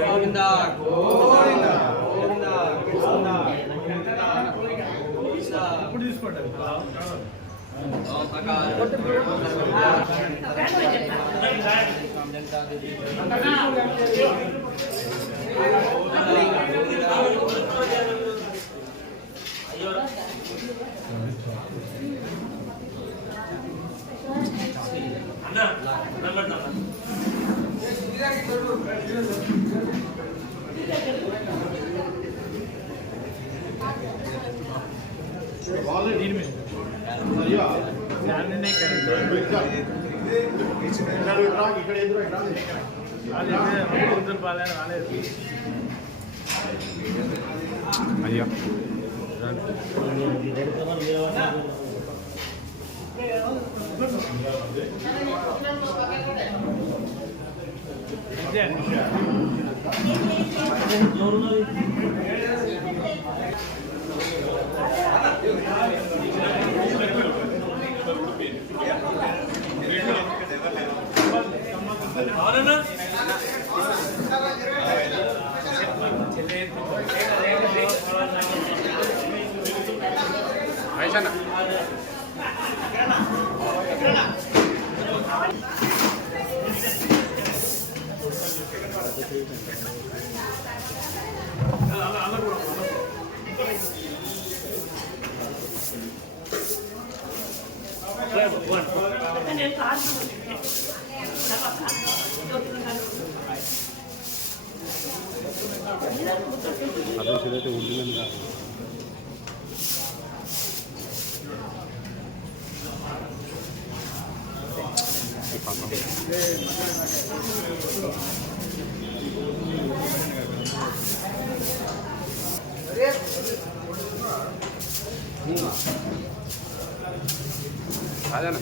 గోవింద గోవింద గోవింద ఇప్పుడు తీసుకుంటారు. అయ్యా అయినా అదే చదివితే ఉంటుందని కాదు. అదేనా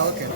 ఓకే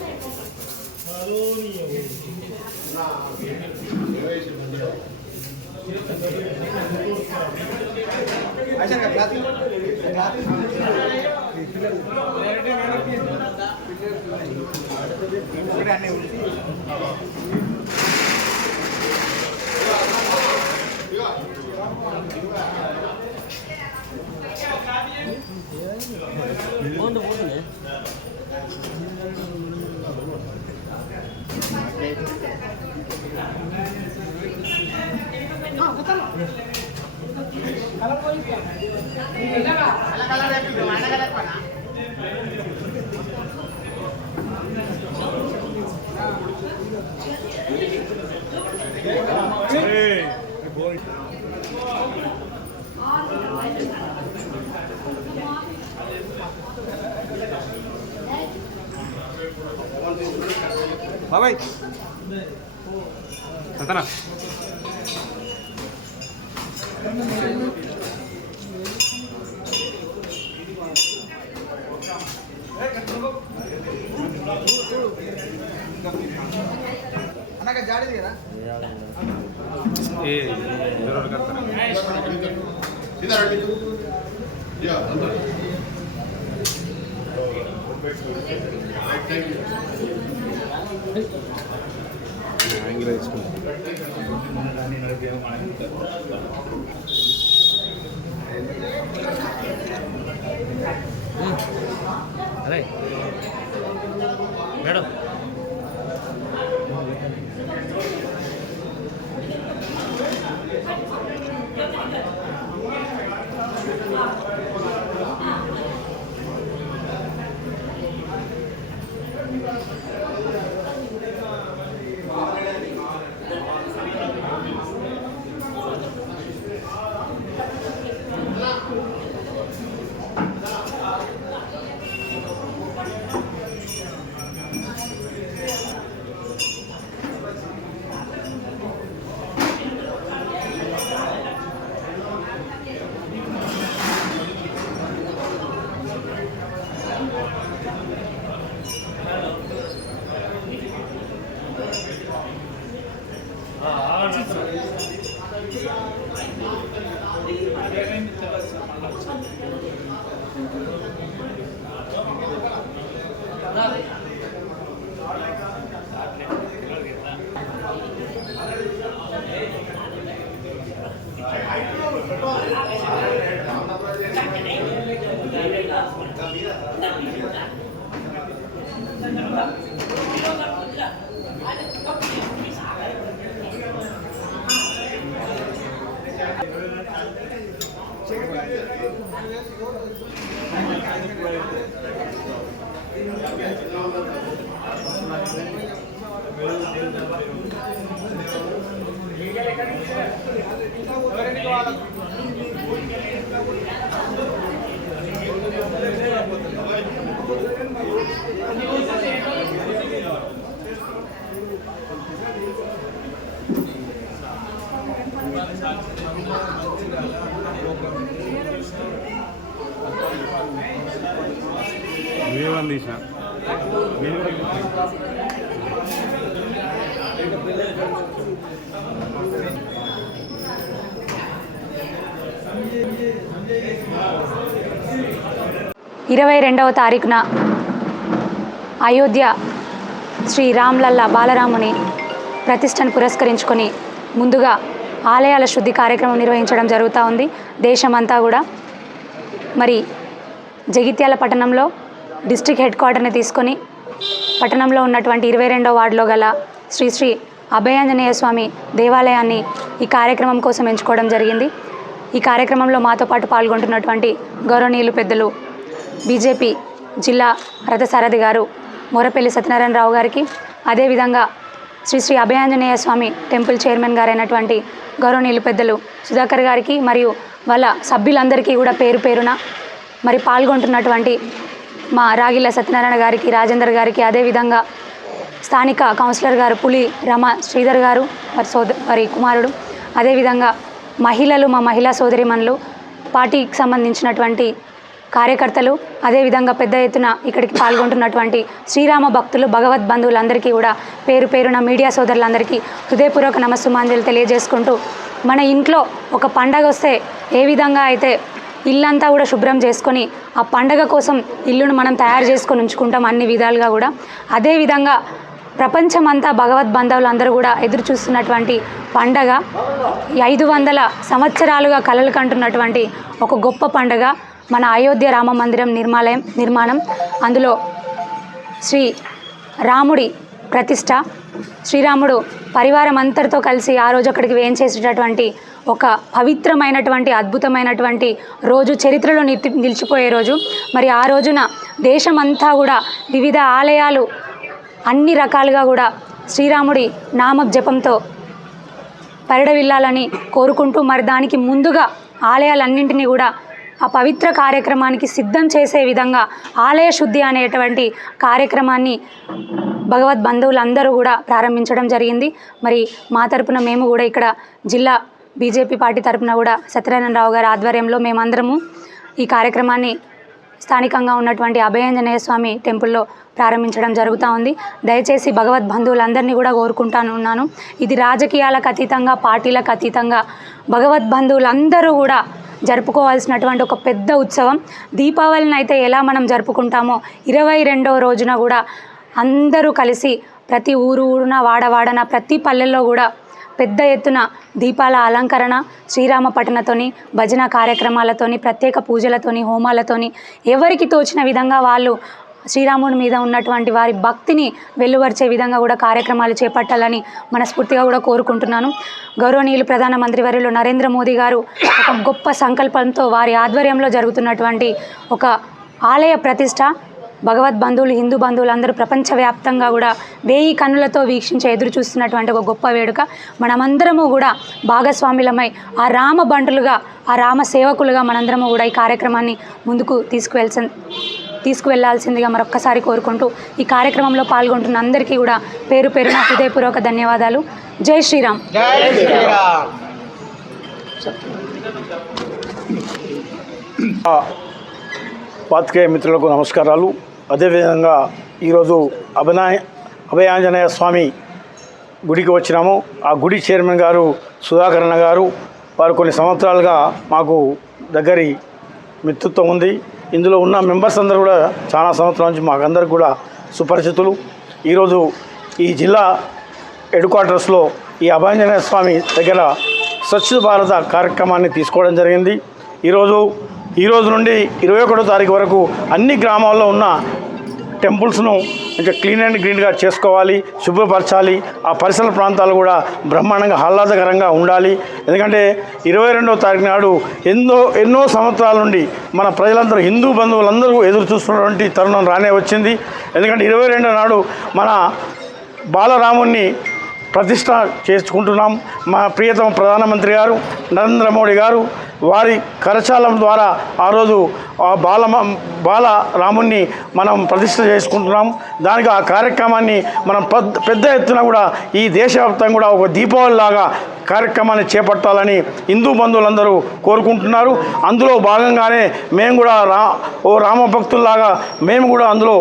బాబాయ్ అంతనా అన్నగా జాడేది కదా ఏ జరూర్ करता सीधा रेडी या अंदर थैंक यू యాంగిల్ వేసుకుంటాం అరే మేడం తీసిన 22వ తారీఖున అయోధ్య శ్రీ రామ్లల్లా బాలరాముని ప్రతిష్టను పురస్కరించుకొని ముందుగా ఆలయాల శుద్ధి కార్యక్రమం నిర్వహించడం జరుగుతూ ఉంది. దేశమంతా కూడా మరి జగిత్యాల పట్టణంలో డిస్ట్రిక్ట్ హెడ్ క్వార్టర్ని తీసుకొని పట్టణంలో ఉన్నటువంటి 22వ వార్డులో గల శ్రీ శ్రీ అభయాంజనేయ స్వామి దేవాలయాన్ని ఈ కార్యక్రమం కోసం ఎంచుకోవడం జరిగింది. ఈ కార్యక్రమంలో మాతో పాటు పాల్గొంటున్నటువంటి గౌరవనీయులు పెద్దలు బీజేపీ జిల్లా రథసారథి గారు మోరపల్లి సత్యనారాయణరావు గారికి, అదేవిధంగా శ్రీ శ్రీ అభయాంజనేయ స్వామి టెంపుల్ చైర్మన్ గారైనటువంటి గౌరవనీయులు పెద్దలు సుధాకర్ గారికి మరియు వాళ్ళ సభ్యులందరికీ కూడా పేరు పేరున మరి పాల్గొంటున్నటువంటి మా రాగిళ్ళ సత్యనారాయణ గారికి, రాజేందర్ గారికి, అదేవిధంగా స్థానిక కౌన్సిలర్ గారు పులి రమ శ్రీధర్ గారు వారి కుమారుడు, అదేవిధంగా మహిళలు, మా మహిళా సోదరిమణులు, పార్టీకి సంబంధించినటువంటి కార్యకర్తలు, అదేవిధంగా పెద్ద ఎత్తున ఇక్కడికి పాల్గొంటున్నటువంటి శ్రీరామ భక్తులు, భగవద్ బంధువులందరికీ కూడా పేరు పేరున మీడియా సోదరులందరికీ హృదయపూర్వక నమస్సుమాంజలి తెలియజేసుకుంటూ, మన ఇంట్లో ఒక పండగ వస్తే ఏ విధంగా అయితే ఇల్లంతా కూడా శుభ్రం చేసుకొని ఆ పండగ కోసం ఇల్లును మనం తయారు చేసుకొని ఉంచుకుంటాం అన్ని విధాలుగా కూడా, అదేవిధంగా ప్రపంచమంతా భగవద్ బంధువులందరూ కూడా ఎదురు చూస్తున్నటువంటి పండగ 500 సంవత్సరాలుగా కలలు కంటున్నటువంటి ఒక గొప్ప పండగ మన అయోధ్య రామ మందిరం నిర్మాణం. అందులో శ్రీ రాముడి ప్రతిష్ట, శ్రీరాముడు పరివారం అంతటితో కలిసి ఆ రోజు అక్కడికి వేయించేసేటటువంటి ఒక పవిత్రమైనటువంటి అద్భుతమైనటువంటి రోజు, చరిత్రలో నిలిచిపోయే రోజు. మరి ఆ రోజున దేశమంతా కూడా వివిధ ఆలయాలు అన్ని రకాలుగా కూడా శ్రీరాముడి నామ జపంతో పరిడవిల్లాలని కోరుకుంటూ, మరి దానికి ముందుగా ఆలయాలన్నింటినీ కూడా ఆ పవిత్ర కార్యక్రమానికి సిద్ధం చేసే విధంగా ఆలయ శుద్ధి అనేటువంటి కార్యక్రమాన్ని భగవద్ బంధువులందరూ కూడా ప్రారంభించడం జరిగింది. మరి మా తరపున మేము కూడా ఇక్కడ జిల్లా బీజేపీ పార్టీ తరపున కూడా సత్యనారాయణరావు గారి ఆధ్వర్యంలో మేమందరము ఈ కార్యక్రమాన్ని స్థానికంగా ఉన్నటువంటి అభయాంజనేయ స్వామి టెంపుల్లో ప్రారంభించడం జరుగుతూ ఉంది. దయచేసి భగవద్ బంధువులందరినీ కూడా కోరుకుంటానున్నాను, ఇది రాజకీయాలకు అతీతంగా, పార్టీలకు అతీతంగా భగవద్ బంధువులందరూ కూడా జరుపుకోవాల్సినటువంటి ఒక పెద్ద ఉత్సవం. దీపావళిని అయితే ఎలా మనం జరుపుకుంటామో 22వ రోజున కూడా అందరూ కలిసి ప్రతి ఊరున వాడవాడన ప్రతి పల్లెల్లో కూడా పెద్ద ఎత్తున దీపాల అలంకరణ, శ్రీరామ పఠనతోని, భజన కార్యక్రమాలతోని, ప్రత్యేక పూజలతోని, హోమాలతోని ఎవరికి తోచిన విధంగా వాళ్ళు శ్రీరాముడి మీద ఉన్నటువంటి వారి భక్తిని వెలువరిచే విధంగా కూడా కార్యక్రమాలు చేపట్టాలని మనస్ఫూర్తిగా కూడా కోరుకుంటున్నాను. గౌరవనీయులు ప్రధానమంత్రి వర్యులు నరేంద్ర మోదీ గారు ఒక గొప్ప సంకల్పంతో వారి ఆధ్వర్యంలో జరుగుతున్నటువంటి ఒక ఆలయ ప్రతిష్ట భగవద్ బంధువులు, హిందూ బంధువులు అందరూ ప్రపంచవ్యాప్తంగా కూడా 1000 కన్నులతో వీక్షించే ఎదురు చూస్తున్నటువంటి ఒక గొప్ప వేడుక. మనమందరము కూడా భాగస్వాములమై ఆ రామ బంటులుగా, ఆ రామ సేవకులుగా మనందరము కూడా ఈ కార్యక్రమాన్ని ముందుకు తీసుకువెళ్లాల్సిందిగా మరొక్కసారి కోరుకుంటూ, ఈ కార్యక్రమంలో పాల్గొంటున్న అందరికీ కూడా పేరు పేరున హృదయపూర్వక ధన్యవాదాలు. జై శ్రీరామ్. పాత్రికేయ మిత్రులకు నమస్కారాలు. అదేవిధంగా ఈరోజు అభయాంజనేయ స్వామి గుడికి వచ్చినాము. ఆ గుడి చైర్మన్ గారు సుధాకరణ గారు, వారు కొన్ని సంవత్సరాలుగా మాకు దగ్గరి మిత్రుత్వం ఉంది. ఇందులో ఉన్న మెంబర్స్ అందరూ కూడా చాలా సంవత్సరాల నుంచి మాకందరికి కూడా సుపరిచితులు. ఈరోజు ఈ జిల్లా హెడ్ క్వార్టర్స్లో ఈ అభయాంజనేయ స్వామి దగ్గర స్వచ్ఛ భారత కార్యక్రమాన్ని తీసుకోవడం జరిగింది. ఈరోజు ఈ రోజు నుండి 21వ తారీఖు వరకు అన్ని గ్రామాల్లో ఉన్న టెంపుల్స్ను కొంచెం క్లీన్ అండ్ గ్రీన్గా చేసుకోవాలి, శుభ్రపరచాలి. ఆ పరిసర ప్రాంతాలు కూడా బ్రహ్మాండంగా ఆహ్లాదకరంగా ఉండాలి. ఎందుకంటే 22వ తారీఖు నాడు ఎన్నో సంవత్సరాల నుండి మన ప్రజలందరూ, హిందూ బంధువులందరూ ఎదురు చూస్తున్నటువంటి తరుణం రానే వచ్చింది. ఎందుకంటే 22 నాడు మన బాలరాముణ్ణి ప్రతిష్ట చేసుకుంటున్నాం. మా ప్రియతమ ప్రధానమంత్రి గారు నరేంద్ర మోడీ గారు వారి కరచాలం ద్వారా ఆ రోజు బాలరాముణ్ణి మనం ప్రతిష్ట చేసుకుంటున్నాం. దానికి ఆ కార్యక్రమాన్ని మనం పెద్ద ఎత్తున కూడా ఈ దేశవ్యాప్తంగా కూడా ఒక దీపావళిలాగా కార్యక్రమాన్ని చేపట్టాలని హిందూ బంధువులందరూ కోరుకుంటున్నారు. అందులో భాగంగానే మేము కూడా రామ భక్తుల్లాగా మేము కూడా అందులో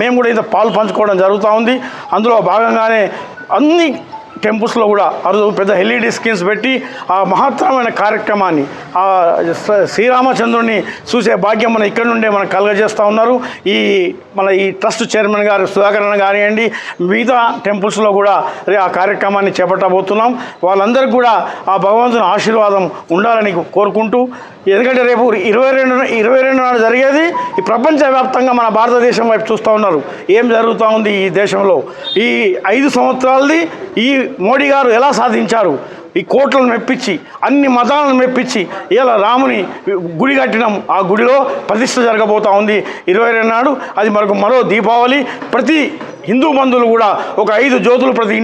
మేము కూడా ఇంత పాలు పంచుకోవడం జరుగుతూ ఉంది. అందులో భాగంగానే అన్ని టెంపుల్స్లో కూడా ఆ రోజు పెద్ద ఎల్ఈడి స్క్రీన్స్ పెట్టి ఆ మహత్తరమైన కార్యక్రమాన్ని ఆ శ్రీరామచంద్రుడిని చూసే భాగ్యం మన ఇక్కడ నుండే మనకు కలుగజేస్తూ ఉన్నారు. ఈ ట్రస్ట్ చైర్మన్ గారు సుధాకరణ కానివ్వండి, మిగతా టెంపుల్స్లో కూడా ఆ కార్యక్రమాన్ని చేపట్టబోతున్నాం. వాళ్ళందరికీ కూడా ఆ భగవంతుని ఆశీర్వాదం ఉండాలని కోరుకుంటూ, ఎందుకంటే రేపు 22 నాడు జరిగేది ఈ ప్రపంచవ్యాప్తంగా మన భారతదేశం వైపు చూస్తూ ఉన్నారు. ఏం జరుగుతూ ఉంది ఈ దేశంలో, ఈ 5 సంవత్సరాలది ఈ మోడీ గారు ఎలా సాధించారు, ఈ కోట్లను మెప్పించి అన్ని మతాలను మెప్పించి ఇలా రాముని గుడి కట్టినాం. ఆ గుడిలో ప్రతిష్ఠ జరగబోతూ ఉంది 22 నాడు. అది మరో దీపావళి. ప్రతి హిందూ బంధువులు కూడా ఒక 5 జ్యోతులు ప్రతి